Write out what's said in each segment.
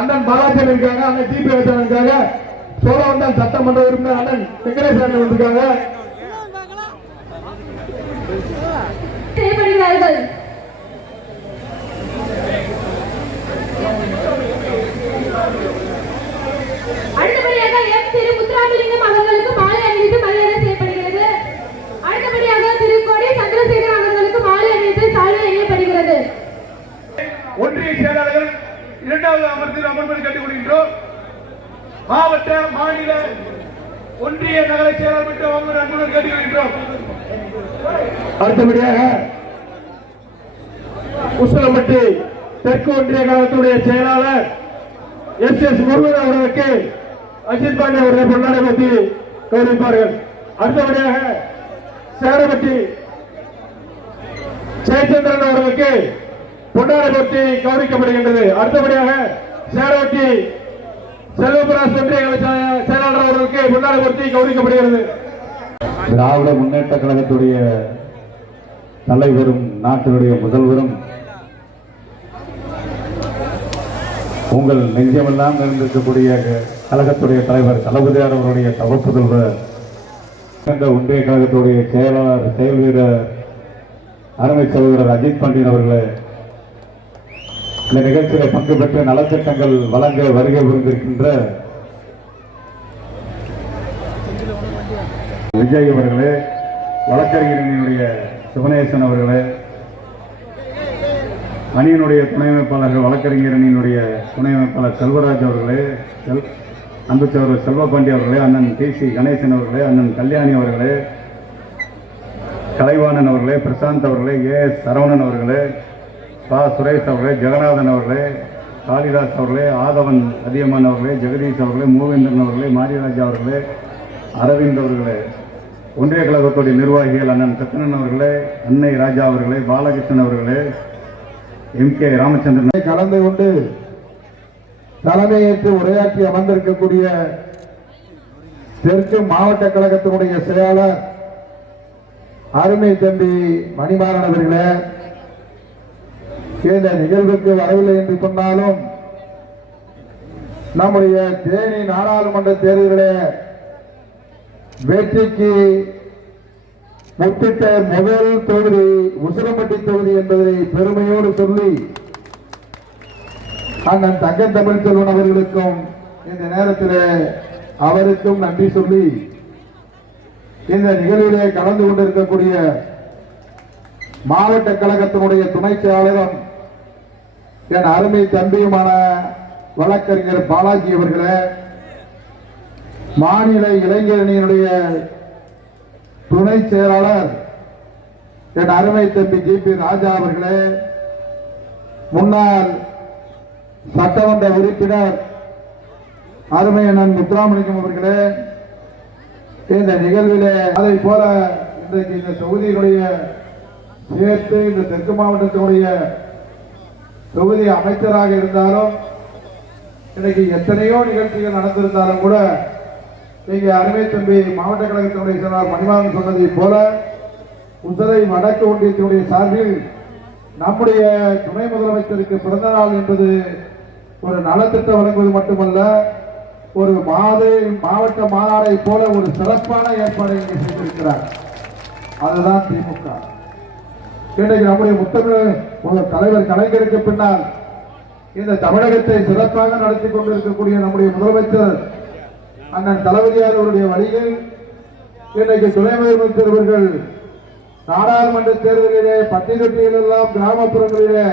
அண்ணன் பாலாஜி இருக்காங்க, அண்ணன் டிபி இருக்காங்க, சோழவந்தான் சட்டமன்ற உறுப்பினர் அண்ணன் வெங்கடேசன் வந்திருக்காங்க. அடுத்தபடியாக எம் திரு முத்துராமலிங்கம் அவர்களுக்கு மாலை அணிவித்து மரியாதை செய்யப்படுகிறது. அடுத்தபடியாக திரு கோடி சந்திரசேகர் அவர்களுக்கு மாலை அணிவித்து சால்வை அணியப்படுகிறது. ஒன்றிய செயலாளர்கள் இரண்டாவது அமர்வில் கட்டிக் கொள்கின்றோம். மாவட்ட மாநில ஒன்றிய நகர செயலாளர் அன்புடன் கட்டிக் கொள்கின்றோம். அடுத்தபடியாக உசிலம்பட்டி தெற்கு ஒன்றிய கழகத்துடைய செயலாளர் எஸ் முருகன் அவர்களுக்கு அஜித் பாண்டிய அவர்கள் பொன்னாடை பற்றி கௌரவிப்பார்கள். அடுத்தபடியாக சேரப்பட்டி ஜெயச்சந்திரன் அவர்களுக்கு பொன்னாடை பற்றி கௌரவிக்கப்படுகின்றது. அடுத்தபடியாக சேரவட்டி செல்வபிராஸ் ஒன்றிய செயலாளர் அவர்களுக்கு பொன்னாடை பற்றி கௌரவிக்கப்படுகிறது. திராவிட முன்னேற்ற கழகத்துடைய தலைவரும் நாட்டினுடைய முதல்வரும் உங்கள் நெஞ்சமெல்லாம் இருந்திருக்கக்கூடிய கழகத்துடைய தலைவர் தளபதியார் அவருடைய தவப்புதல்வர் ஒன்றிய கழகத்துடைய செயலாளர் செயல் வீரர் அருமை சகோதரர் அஜித் பாண்டியன் அவர்களே, இந்த நிகழ்ச்சியில் பங்கு பெற்ற நலத்திட்டங்கள் வழங்க வருகை புரிந்திருக்கின்ற விஜய் அவர்களே, வழக்கறிஞரினுடைய சிவனேசன் அவர்களே, அணியினுடைய துணை அமைப்பாளர்கள் வழக்கறிஞர் அணியினுடைய துணை அமைப்பாளர் செல்வராஜ் அவர்களே, அன்பு சகோதரர் செல்வபாண்டி அவர்களே, அண்ணன் டிசி கணேசன் அவர்களே, அண்ணன் கல்யாணி அவர்களே, கலைவாணன் அவர்களே, பிரசாந்த் அவர்களே, ஏஎஸ் சரவணன் அவர்களே, பா சுரேஷ் அவர்களே, ஜெகநாதன் அவர்களே, காளிதாஸ் அவர்களே, ஆதவன் அதியமான் அவர்களே, ஜெகதீஷ் அவர்களே, மூவேந்திரன் அவர்களே, மாரிராஜா அவர்களே, அரவிந்த் அவர்களே, ஒன்றிய கழகத்துடைய நிர்வாகிகள் அண்ணன் சத்தனன் அவர்களே, அன்னை ராஜா அவர்களே, பாலகிருஷ்ணன் அவர்களே, எம்.கே. ராமச்சந்திரன் கலந்து கொண்டு தலைமையேற்று உரையாற்றி அமர்ந்திருக்கக்கூடிய தெற்கு மாவட்ட கழகத்தினுடைய செயலாளர் அருமை தம்பி மணிமாறன் அவர்களே, இந்த நிகழ்வுக்கு வரவில்லை என்று சொன்னாலும் நம்முடைய தேனி நாடாளுமன்ற தேர்தலிலே வெற்றிக்கு முத்திட்ட முதல் தொகுதி உசிலம்பட்டி தொகுதி என்பதை பெருமையோடு சொல்லி அண்ணன் தங்க தமிழ்ச்செல்வன் அவர்களுக்கும் இந்த நேரத்தில் அவருக்கும் நன்றி சொல்லி இந்த நிகழ்விலே கலந்து கொண்டிருக்கக்கூடிய மாவட்ட கழகத்தினுடைய துணை செயலாளரும் என் அருமை தம்பியுமான வழக்கறிஞர் பாலாஜி அவர்களே, மாநில இளைஞர் அணியினுடைய துணை செயலாளர் என் அருமை தம்பி ஜி.பி. ராஜா அவர்களே, முன்னாள் சட்டமன்ற உறுப்பினர் அருமை அண்ணன் முத்துராமலிங்கம் அவர்களே, இந்த நிகழ்விலே அதை போல இன்றைக்கு இந்த தொகுதியினுடைய சேர்த்து இந்த தெற்கு மாவட்டத்தினுடைய தொகுதி அமைச்சராக இருந்தாலும் இன்னைக்கு எத்தனையோ நிகழ்ச்சிகள் நடந்திருந்தாலும் கூட நீங்க அருமை தம்பி மாவட்ட கழகத்தினுடைய செயலாளர் மணிமாறன் சொன்னதை போல உசலை வடக்கு ஒன்றியத்தினுடைய சார்பில் நம்முடைய துணை முதலமைச்சருக்கு பிறந்த நாள் என்பது ஒரு நலத்திட்டம் வழங்குவது மட்டுமல்ல, ஒரு மாவட்ட மாநாடை போல ஒரு சிறப்பான ஏற்பாடை இங்கே செய்திருக்கிறார். அதுதான் திமுக. இன்றைக்கு நம்முடைய முத்தமிழ் தலைவர் கலைஞருக்கு பின்னால் இந்த தமிழகத்தை சிறப்பாக நடத்தி கொண்டிருக்கக்கூடிய நம்முடைய முதலமைச்சர் அண்ணன் தளபதியார் அவருடைய வழியில் இன்றைக்கு துணை முதலமைச்சர் அவர்கள் நாடாளுமன்ற தேர்தலிலே பட்டியலில் எல்லாம் கிராமப்புறங்களிலே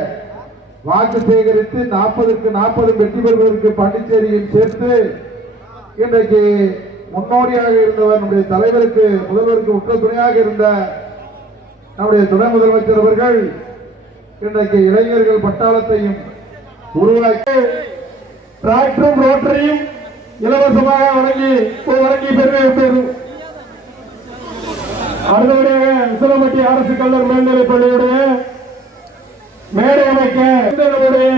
வாக்கு சேகரித்து 40க்கு 40 வெற்றி பெறுவதற்கு பாண்டிச்சேரியில் சேர்த்து இன்றைக்கு முன்னோடியாக இருந்தவர் நம்முடைய தலைவருக்கு முதல்வருக்கு உற்ற துணையாக இருந்த நம்முடைய துணை முதலமைச்சர் அவர்கள் இன்றைக்கு இளைஞர்கள் பட்டாளத்தையும் உருவாக்கி டிராக்டரும் ரோட்டரியும் இலவசமாக வழங்கி பெருமை பெறும். அடுத்தபடியாக விசலம்பட்டி அரசு கல்லூரி மேல்நிலைப் பள்ளியுடைய மேடை அமைக்க நம்முடைய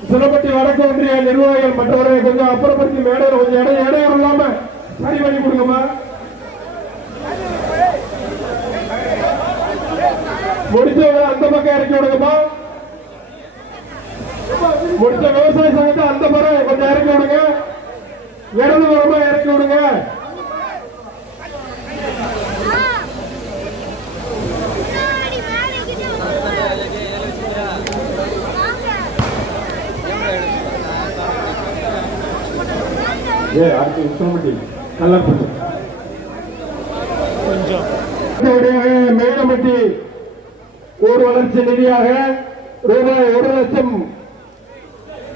விசலம்பட்டி வடக்கு ஒன்றிய நிர்வாகிகள் மற்றவர்களை கொஞ்சம் அப்புறப்படுத்தி மேடையில் கொஞ்சம் இடையூறு இல்லாம சரி பண்ணி கொடுங்கம்மா. முடிச்சவங்க அந்த பக்கம் இறக்கி விடுங்கம்மா. முடிச்ச விவசாய சங்கத்தை அந்த முறை கொஞ்சம் இறக்கி விடுங்க. இடது புறமா இறக்கி விடுங்க. அடுத்து விசலம்பட்டி கல்லப்பட்டி மேலம்பட்டி ஊர் வளர்ச்சி நிதியாக ரூபாய் 1 லட்சம்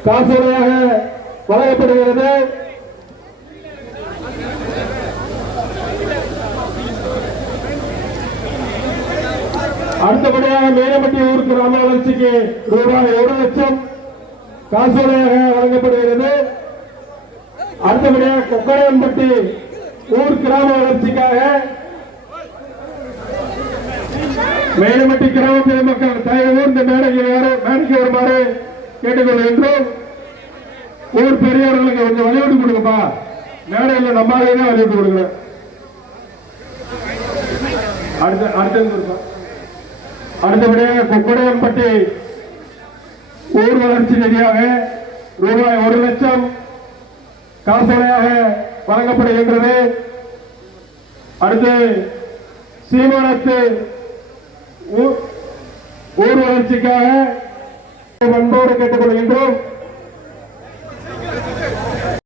காசோலையாக வழங்கப்படுகிறது. அடுத்தபடியாக மேலம்பட்டி ஊர் கிராம வளர்ச்சிக்கு ரூபாய் 1 லட்சம் காசோலையாக வழங்கப்படுகிறது. அடுத்தபடியாக கொக்கடையம்பட்டி ஊர் கிராம வளர்ச்சிக்காக மேலம்பட்டி கிராம மக்கள் தயவு இந்த மேடைக்கு வருமாறு கேட்டுக்கொள்கின்றோம். ஊர் பெரியவர்களுக்கு கொஞ்சம் வழிவிட்டு கொடுங்கப்பா. மேடையில் நம்மளாலே தான் வழிவிட்டு கொடுங்க. அடுத்தபடியாக கொக்கடையம்பட்டி ஊர் வளர்ச்சி நிதியாக ரூபாய் 1 லட்சம் காசோலையாக வழங்கப்படுகின்றது. அடுத்து சீமானத்து ஊர் வளர்ச்சிக்காக அன்போடு கேட்டுக்கொள்கின்றோம்.